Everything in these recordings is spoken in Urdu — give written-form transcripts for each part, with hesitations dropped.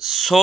100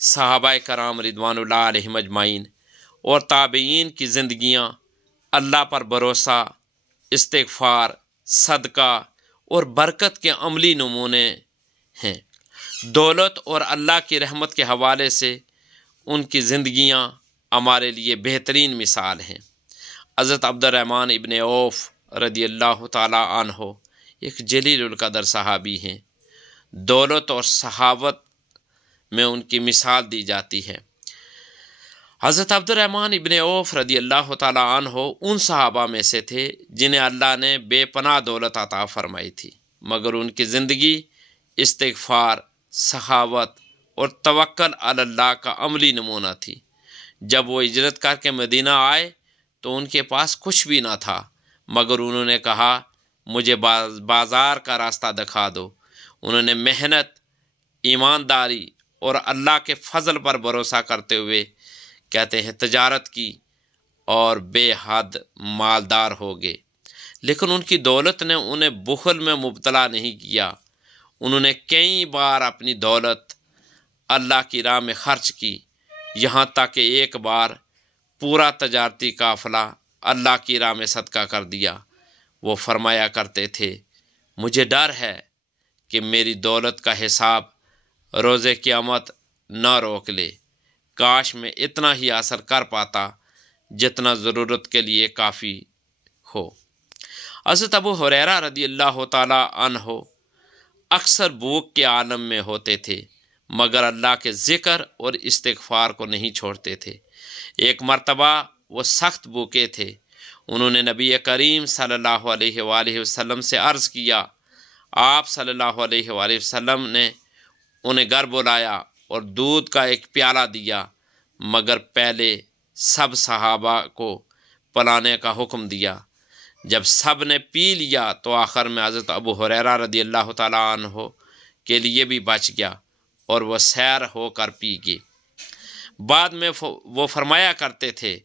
صحابہ کرام رضوان اللہ علیہم اجمعین اور تابعین کی زندگیاں اللہ پر بھروسہ، استغفار، صدقہ اور برکت کے عملی نمونے ہیں۔ دولت اور اللہ کی رحمت کے حوالے سے ان کی زندگیاں ہمارے لیے بہترین مثال ہیں۔ حضرت عبد الرحمن ابن عوف رضی اللہ تعالی عنہ ایک جلیل القدر صحابی ہیں۔ دولت اور صحابت میں ان کی مثال دی جاتی ہے۔ حضرت عبد الرحمن ابن عوف رضی اللہ تعالی عنہ ان صحابہ میں سے تھے جنہیں اللہ نے بے پناہ دولت عطا فرمائی تھی، مگر ان کی زندگی استغفار، سخاوت اور توکل علی اللہ کا عملی نمونہ تھی۔ جب وہ ہجرت کر کے مدینہ آئے تو ان کے پاس کچھ بھی نہ تھا، مگر انہوں نے کہا مجھے بازار کا راستہ دکھا دو۔ انہوں نے محنت، ایمانداری اور اللہ کے فضل پر بھروسہ کرتے ہوئے کہتے ہیں تجارت کی اور بے حد مالدار ہو گئے۔ لیکن ان کی دولت نے انہیں بخل میں مبتلا نہیں کیا۔ انہوں نے کئی بار اپنی دولت اللہ کی راہ میں خرچ کی، یہاں تک کہ ایک بار پورا تجارتی قافلہ اللہ کی راہ میں صدقہ کر دیا۔ وہ فرمایا کرتے تھے مجھے ڈر ہے کہ میری دولت کا حساب روز قیامت نہ روک لے، کاش میں اتنا ہی حاصل کر پاتا جتنا ضرورت کے لیے کافی ہو۔ حضرت ابو ہریرہ رضی اللہ تعالی عنہ اکثر بھوک کے عالم میں ہوتے تھے، مگر اللہ کے ذکر اور استغفار کو نہیں چھوڑتے تھے۔ ایک مرتبہ وہ سخت بھوکے تھے۔ انہوں نے نبی کریم صلی اللہ علیہ وآلہ وسلم سے عرض کیا۔ آپ صلی اللہ علیہ وآلہ وسلم نے انہیں گھر بلایا اور دودھ کا ایک پیالہ دیا، مگر پہلے سب صحابہ کو پلانے کا حکم دیا۔ جب سب نے پی لیا تو آخر میں حضرت ابو ہریرہ رضی اللہ تعالیٰ عنہ کے لیے بھی بچ گیا اور وہ سیر ہو کر پی گئے۔ بعد میں وہ فرمایا کرتے تھے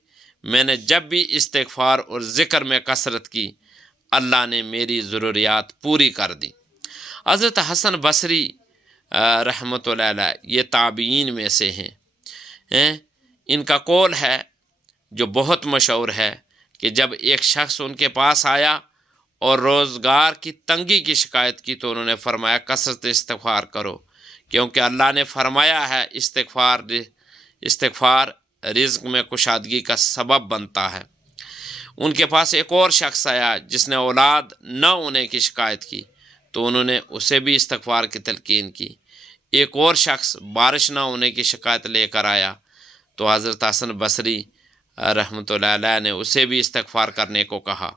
میں نے جب بھی استغفار اور ذکر میں کثرت کی، اللہ نے میری ضروریات پوری کر دی۔ حضرت حسن بصری رحمۃ اللہ علیہ یہ تابعین میں سے ہیں۔ ان کا قول ہے جو بہت مشہور ہے کہ جب ایک شخص ان کے پاس آیا اور روزگار کی تنگی کی شکایت کی تو انہوں نے فرمایا کثرت استغفار کرو، کیونکہ اللہ نے فرمایا ہے استغفار رزق میں کشادگی کا سبب بنتا ہے۔ ان کے پاس ایک اور شخص آیا جس نے اولاد نہ ہونے کی شکایت کی تو انہوں نے اسے بھی استغفار کی تلقین کی۔ ایک اور شخص بارش نہ ہونے کی شکایت لے کر آیا تو حضرت حسن بصری رحمۃ اللہ علیہ نے اسے بھی استغفار کرنے کو کہا۔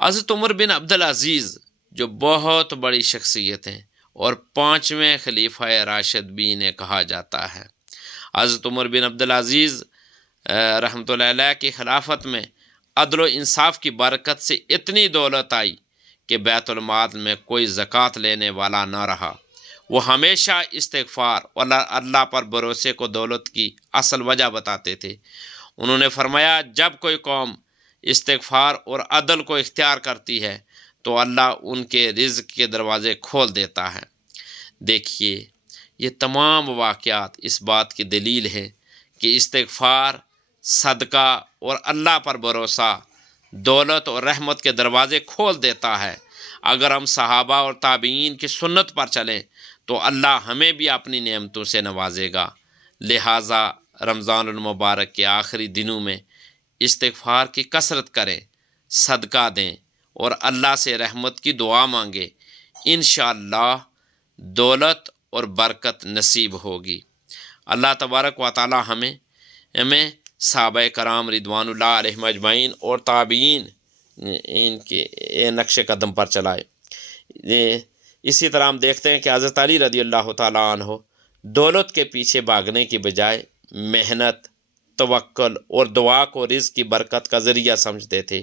حضرت عمر بن عبدالعزیز جو بہت بڑی شخصیت ہیں اور 5ویں خلیفہ راشد بھی انہیں کہا جاتا ہے۔ حضرت عمر بن عبدالعزیز رحمۃ اللہ علیہ کی خلافت میں عدل و انصاف کی برکت سے اتنی دولت آئی کہ بیت المال میں کوئی زکوٰۃ لینے والا نہ رہا۔ وہ ہمیشہ استغفار اور اللہ پر بھروسے کو دولت کی اصل وجہ بتاتے تھے۔ انہوں نے فرمایا جب کوئی قوم استغفار اور عدل کو اختیار کرتی ہے تو اللہ ان کے رزق کے دروازے کھول دیتا ہے۔ دیکھیے یہ تمام واقعات اس بات کی دلیل ہے کہ استغفار، صدقہ اور اللہ پر بھروسہ دولت اور رحمت کے دروازے کھول دیتا ہے۔ اگر ہم صحابہ اور تابعین کی سنت پر چلیں تو اللہ ہمیں بھی اپنی نعمتوں سے نوازے گا۔ لہٰذا رمضان المبارک کے آخری دنوں میں استغفار کی کثرت کریں، صدقہ دیں اور اللہ سے رحمت کی دعا مانگیں۔ انشاءاللہ دولت اور برکت نصیب ہوگی۔ اللہ تبارک و تعالی ہمیں صحابہ کرام رضوان اللہ علیہم اجمعین اور تابعین ان کے نقش قدم پر چلائے۔ اسی طرح ہم دیکھتے ہیں کہ حضرت علی رضی اللہ تعالیٰ عنہ دولت کے پیچھے بھاگنے کی بجائے محنت، توکل اور دعا کو رزق کی برکت کا ذریعہ سمجھتے تھے۔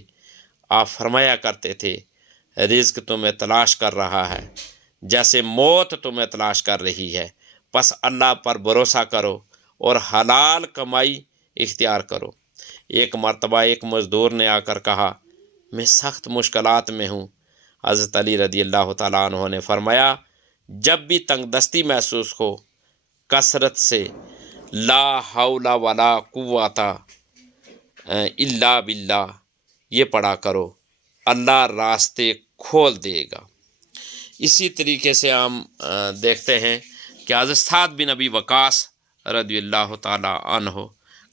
آپ فرمایا کرتے تھے رزق تمہیں تلاش کر رہا ہے جیسے موت تمہیں تلاش کر رہی ہے، پس اللہ پر بھروسہ کرو اور حلال کمائی اختیار کرو۔ ایک مرتبہ ایک مزدور نے آ کر کہا میں سخت مشکلات میں ہوں۔ حضرت علی رضی اللہ تعالیٰ عنہ نے فرمایا جب بھی تنگ دستی محسوس ہو کثرت سے لا حول ولا قوت الا باللہ یہ پڑھا کرو، اللہ راستے کھول دے گا۔ اسی طریقے سے ہم دیکھتے ہیں کہ حضرت سعد بن ابی وقاص رضی اللہ تعالی عنہ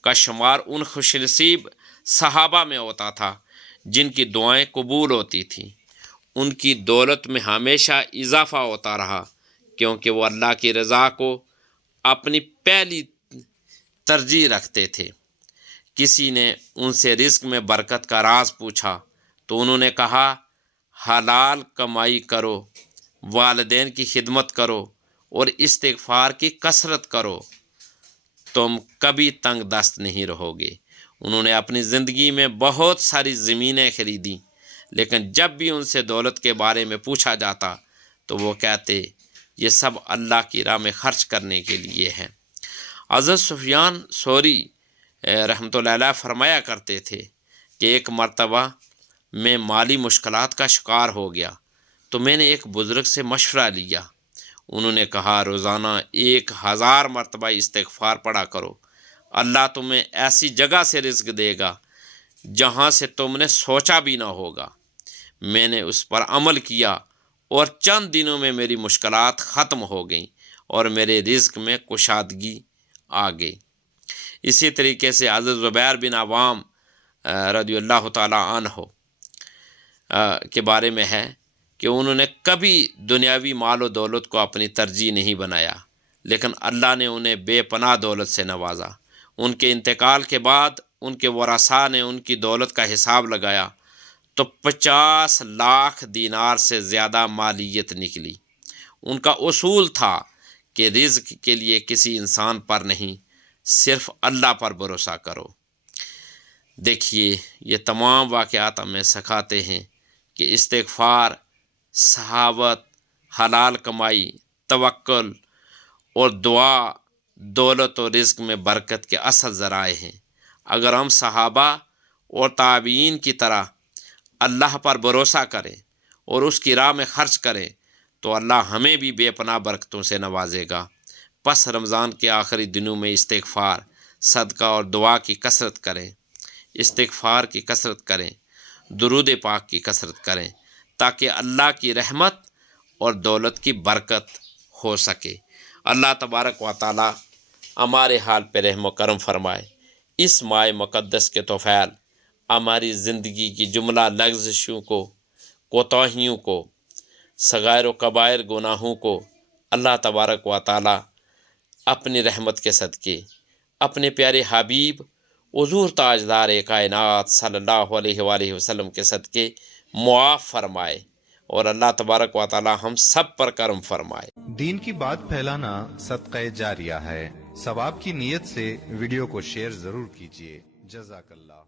کا شمار ان خوش نصیب صحابہ میں ہوتا تھا جن کی دعائیں قبول ہوتی تھیں۔ ان کی دولت میں ہمیشہ اضافہ ہوتا رہا کیونکہ وہ اللہ کی رضا کو اپنی پہلی ترجیح رکھتے تھے۔ کسی نے ان سے رزق میں برکت کا راز پوچھا تو انہوں نے کہا، حلال کمائی کرو، والدین کی خدمت کرو اور استغفار کی کثرت کرو، تم کبھی تنگ دست نہیں رہو گے۔ انہوں نے اپنی زندگی میں بہت ساری زمینیں خریدیں، لیکن جب بھی ان سے دولت کے بارے میں پوچھا جاتا تو وہ کہتے یہ سب اللہ کی راہ میں خرچ کرنے کے لیے ہیں۔ حضرت سفیان ثوری رحمۃ اللہ علیہ فرمایا کرتے تھے کہ ایک مرتبہ میں مالی مشکلات کا شکار ہو گیا تو میں نے ایک بزرگ سے مشورہ لیا۔ انہوں نے کہا، روزانہ 1000 مرتبہ استغفار پڑھا کرو، اللہ تمہیں ایسی جگہ سے رزق دے گا جہاں سے تم نے سوچا بھی نہ ہوگا۔ میں نے اس پر عمل کیا اور چند دنوں میں میری مشکلات ختم ہو گئیں اور میرے رزق میں کشادگی آ گئی۔ اسی طریقے سے حضرت زبیر بن عوام رضی اللہ تعالی عنہ کے بارے میں ہے کہ انہوں نے کبھی دنیاوی مال و دولت کو اپنی ترجیح نہیں بنایا، لیکن اللہ نے انہیں بے پناہ دولت سے نوازا۔ ان کے انتقال کے بعد ان کے ورثاء نے ان کی دولت کا حساب لگایا تو 50 لاکھ دینار سے زیادہ مالیت نکلی۔ ان کا اصول تھا کہ رزق کے لیے کسی انسان پر نہیں، صرف اللہ پر بھروسہ کرو۔ دیکھیے، یہ تمام واقعات ہمیں سکھاتے ہیں کہ استغفار، سخاوت، حلال کمائی، توکل اور دعا دولت و رزق میں برکت کے اصل ذرائع ہیں۔ اگر ہم صحابہ اور تابعین کی طرح اللہ پر بھروسہ کریں اور اس کی راہ میں خرچ کریں تو اللہ ہمیں بھی بے پناہ برکتوں سے نوازے گا۔ پس رمضان کے آخری دنوں میں استغفار، صدقہ اور دعا کی کثرت کریں، استغفار کی کثرت کریں، درود پاک کی کثرت کریں تاکہ اللہ کی رحمت اور دولت کی برکت ہو سکے۔ اللہ تبارک و تعالی ہمارے حال پہ رحم و کرم فرمائے۔ اس ماہ مقدس کے طفیل ہماری زندگی کی جملہ لغزشوں کو، کوتاہیوں کو، صغائر و کبائر گناہوں کو اللہ تبارک و تعالی اپنی رحمت کے صدقے اپنے پیارے حبیب حضور تاجدار کائنات صلی اللہ علیہ وآلہ وسلم کے صدقے معاف فرمائے اور اللہ تبارک و تعالی ہم سب پر کرم فرمائے۔ دین کی بات پھیلانا صدقہ جاریہ ہے، ثواب کی نیت سے ویڈیو کو شیئر ضرور کیجیے۔ جزاک اللہ۔